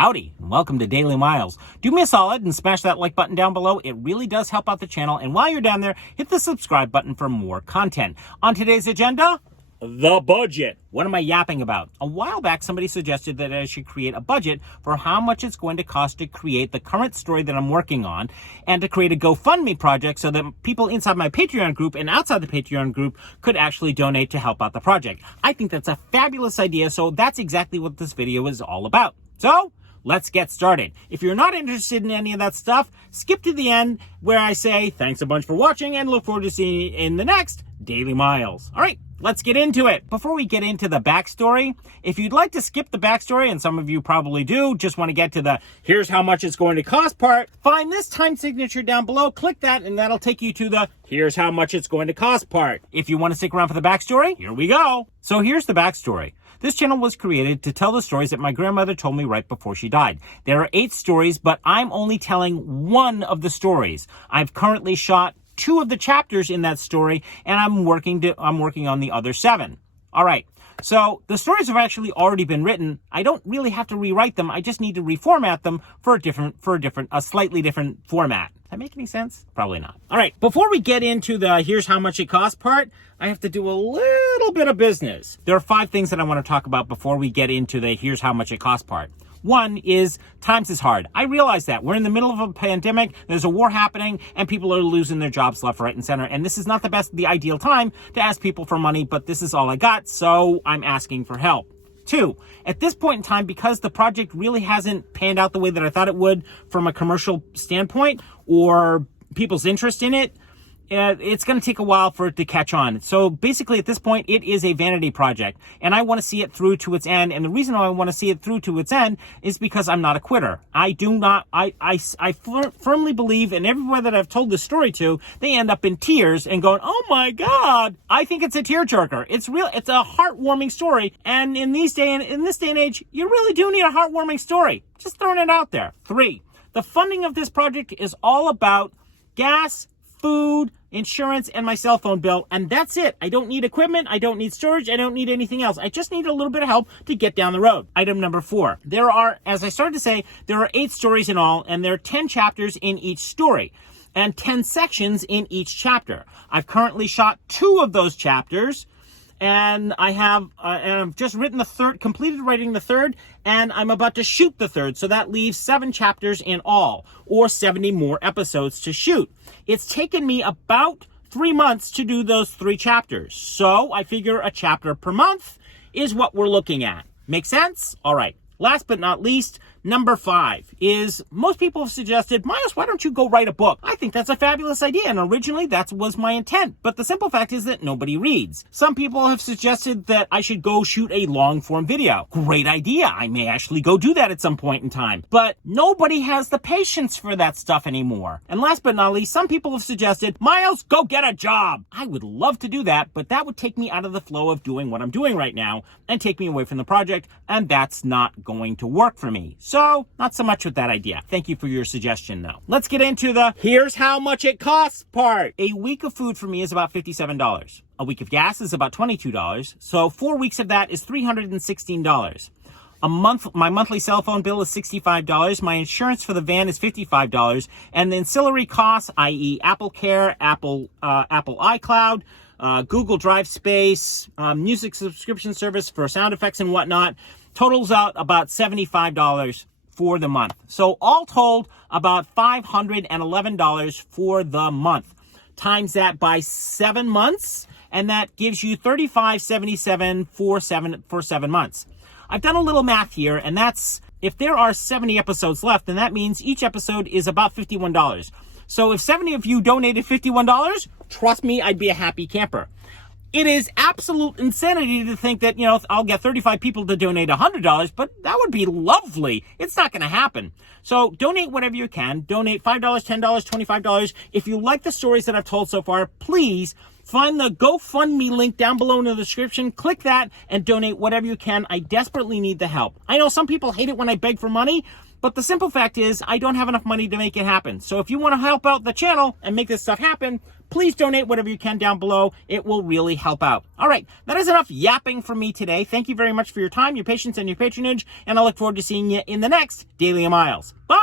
Howdy, and welcome to Daily Miles. Do me a solid and smash that like button down below. It really does help out the channel. And while you're down there, hit the subscribe button for more content. On today's agenda, the budget. What am I yapping about? A while back, somebody suggested that I should create a budget for how much it's going to cost to create the current story that I'm working on and to create a GoFundMe project so that people inside my Patreon group and outside the Patreon group could actually donate to help out the project. I think that's a fabulous idea, so that's exactly what this video is all about. So, let's get started. If you're not interested in any of that stuff, skip to the end where I say thanks a bunch for watching and look forward to seeing you in the next Daily Miles. All right, let's get into it. Before we get into the backstory, if you'd like to skip the backstory, and some of you probably do, just want to get to the here's how much it's going to cost part, find this time signature down below, click that, and that'll take you to the here's how much it's going to cost part. If you want to stick around for the backstory, here we go. So here's the backstory. This channel was created to tell the stories that my grandmother told me right before she died. There are 8 stories, but I'm only telling one of the stories. I've currently shot 2 of the chapters in that story, and I'm working on the other 7. All right. So the stories have actually already been written. I don't really have to rewrite them. I just need to reformat them for a slightly different format. Does that make any sense? Probably not. All right. Before we get into the here's how much it costs part, I have to do a little bit of business. There are 5 things that I want to talk about before we get into the here's how much it costs part. One is times is hard. I realize that. We're in the middle of a pandemic. There's a war happening and people are losing their jobs left, right, and center. And this is not the ideal time to ask people for money, but this is all I got. So I'm asking for help. 2, at this point in time, because the project really hasn't panned out the way that I thought it would from a commercial standpoint or people's interest in it, it's going to take a while for it to catch on. So basically at this point, it is a vanity project and I want to see it through to its end. And the reason why I want to see it through to its end is because I'm not a quitter. I firmly believe, and everyone that I've told this story to, they end up in tears and going, oh my God, I think it's a tearjerker. It's a heartwarming story. And in this day and age, you really do need a heartwarming story. Just throwing it out there. 3, the funding of this project is all about gas, food, insurance, and my cell phone bill, and that's it. I don't need equipment, I don't need storage, I don't need anything else. I just need a little bit of help to get down the road. Item number 4. There are, as I started to say, there are 8 stories in all, and there are 10 chapters in each story, and 10 sections in each chapter. I've currently shot 2 of those chapters, and I've just written the 3rd, completed writing the 3rd, and I'm about to shoot the 3rd. So that leaves 7 chapters in all, or 70 more episodes to shoot. It's taken me about 3 months to do those 3 chapters. So I figure a chapter per month is what we're looking at. Make sense? All right. Last but not least, number 5 is most people have suggested, Miles, why don't you go write a book? I think that's a fabulous idea, and originally that was my intent. But the simple fact is that nobody reads. Some people have suggested that I should go shoot a long-form video. Great idea. I may actually go do that at some point in time. But nobody has the patience for that stuff anymore. And last but not least, some people have suggested, Miles, go get a job. I would love to do that, but that would take me out of the flow of doing what I'm doing right now and take me away from the project, and that's not going to work for me. So, not so much with that idea. Thank you for your suggestion, though. Let's get into the here's how much it costs part. A week of food for me is about $57. A week of gas is about $22. So 4 weeks of that is $316. My monthly cell phone bill is $65. My insurance for the van is $55. And the ancillary costs, i.e. Apple Care, Apple iCloud, Google Drive space, music subscription service for sound effects and whatnot, totals out about $75 for the month. So all told, about $511 for the month. Times that by 7 months, and that gives you $35.77 for 7 months. I've done a little math here, and that's, if there are 70 episodes left, then that means each episode is about $51. So if 70 of you donated $51, trust me, I'd be a happy camper. It is absolute insanity to think that, I'll get 35 people to donate $100, but that would be lovely. It's not going to happen. So donate whatever you can. Donate $5, $10, $25. If you like the stories that I've told so far, please find the GoFundMe link down below in the description. Click that and donate whatever you can. I desperately need the help. I know some people hate it when I beg for money, but the simple fact is I don't have enough money to make it happen. So if you want to help out the channel and make this stuff happen, please donate whatever you can down below. It will really help out. All right, that is enough yapping from me today. Thank you very much for your time, your patience, and your patronage, and I look forward to seeing you in the next Daily Miles. Bye!